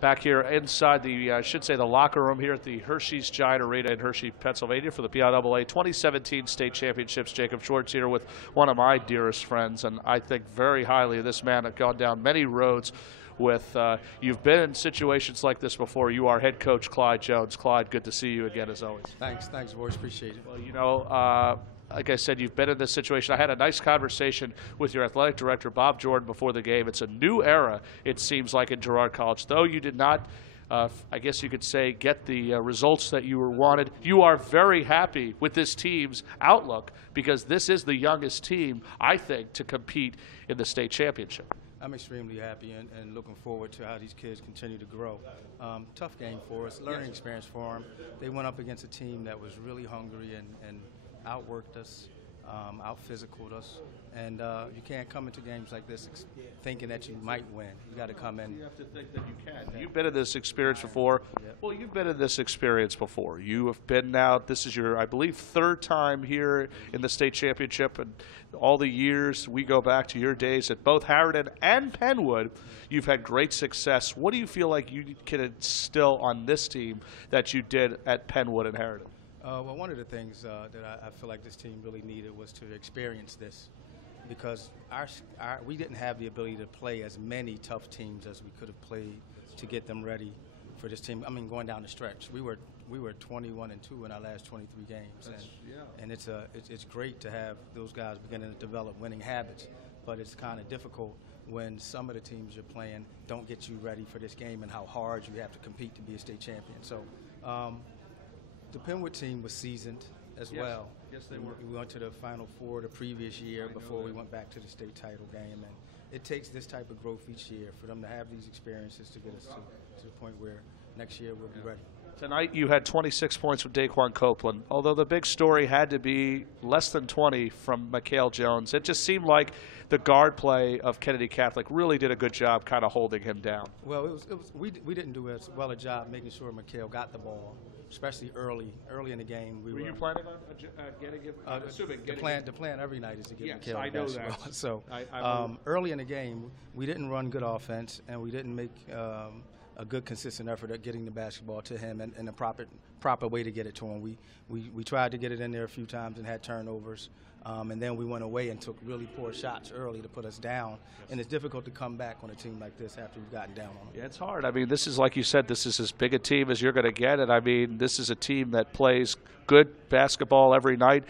back here inside the, I should say, the locker room here at the Hershey's Giant Arena in Hershey, Pennsylvania for the PIAA 2017 State Championships. Jacob Schwartz here with one of my dearest friends, and I think very highly of this man. I've gone down many roads with, you've been in situations like this before. You are head coach Clyde Jones. Clyde, good to see you again as always. Thanks, boys. Appreciate it. Well, you know, like I said, you've been in this situation. I had a nice conversation with your athletic director, Bob Jordan, before the game. It's a new era, it seems like, in Girard College. Though you did not, I guess you could say, get the results that you were wanted, you are very happy with this team's outlook because this is the youngest team, I think, to compete in the state championship. I'm extremely happy and looking forward to how these kids continue to grow. Tough game for us, learning experience for them. They went up against a team that was really hungry and outworked us, out-physicaled us, and you can't come into games like this thinking that you might win. You got to come in. You have to think that you can. You've been in this experience before. Yep. Well, you've been in this experience before. You have been now, this is your, I believe, third time here in the state championship, and all the years we go back to your days at both Harridan and Penwood, you've had great success. What do you feel like you can instill on this team that you did at Penwood and Harridan? Well, one of the things that I feel like this team really needed was to experience this, because we didn't have the ability to play as many tough teams as we could have played to get them ready for this team. I mean, going down the stretch, we were 21-2 in our last 23 games, and it's great to have those guys beginning to develop winning habits, but it's kind of difficult when some of the teams you're playing don't get you ready for this game and how hard you have to compete to be a state champion. So. The Penwood team was seasoned as well. Yes, they were. We went to the Final Four the previous year before we went back to the state title game. And it takes this type of growth each year for them to have these experiences to get us to the point where next year we'll be ready. Tonight you had 26 points from Daquan Copeland, although the big story had to be less than 20 from Mikhail Jones. It just seemed like the guard play of Kennedy Catholic really did a good job kind of holding him down. Well, we didn't do as well a job making sure Mikhail got the ball, especially early in the game. Were you planning on getting him? The plan every night is to get Mikhail I know basketball. That. So early in the game, we didn't run good offense, and we didn't make a good consistent effort at getting the basketball to him and the proper way to get it to him. We tried to get it in there a few times and had turnovers, and then we went away and took really poor shots early to put us down. And it's difficult to come back on a team like this after you've gotten down on them. Yeah, it's hard. I mean, this is, like you said, this is as big a team as you're going to get, and I mean, this is a team that plays good basketball every night.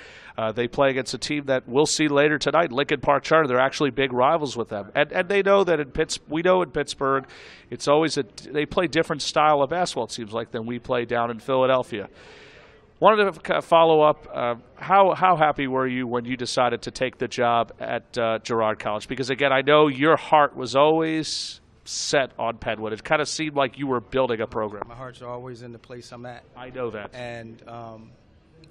They play against a team that we'll see later tonight, Lincoln Park Charter. They're actually big rivals with them, and they know that we know in Pittsburgh, it's always they play different style of basketball, it seems like, than we play down in Philadelphia. Wanted to follow up, how happy were you when you decided to take the job at Girard College? Because, again, I know your heart was always set on Penwood. It kind of seemed like you were building a program. My heart's always in the place I'm at. I know that. And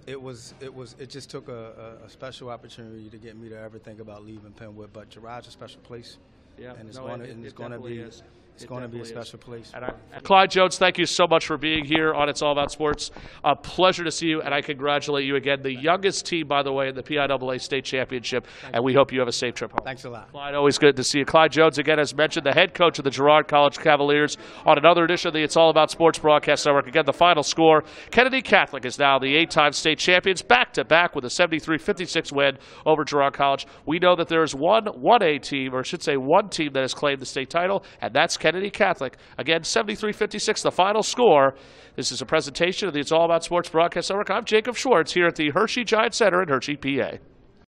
it just took a special opportunity to get me to ever think about leaving Penwood. But Girard's a special place. Yeah, and it's going to be a special place. And Clyde Jones, thank you so much for being here on It's All About Sports. A pleasure to see you, and I congratulate you again. The youngest team, by the way, in the PIAA State Championship, and we hope you have a safe trip home. Thanks a lot. Clyde, always good to see you. Clyde Jones, again, as mentioned, the head coach of the Girard College Cavaliers on another edition of the It's All About Sports broadcast network. Again, the final score, Kennedy Catholic is now the 8-time state champions, back-to-back with a 73-56 win over Girard College. We know that there is one 1A team, or I should say one team that has claimed the state title, and that's Kennedy Catholic. Again, 73-56, the final score. This is a presentation of the It's All About Sports broadcast network. I'm Jacob Schwartz here at the Hershey Giant Center in Hershey, PA.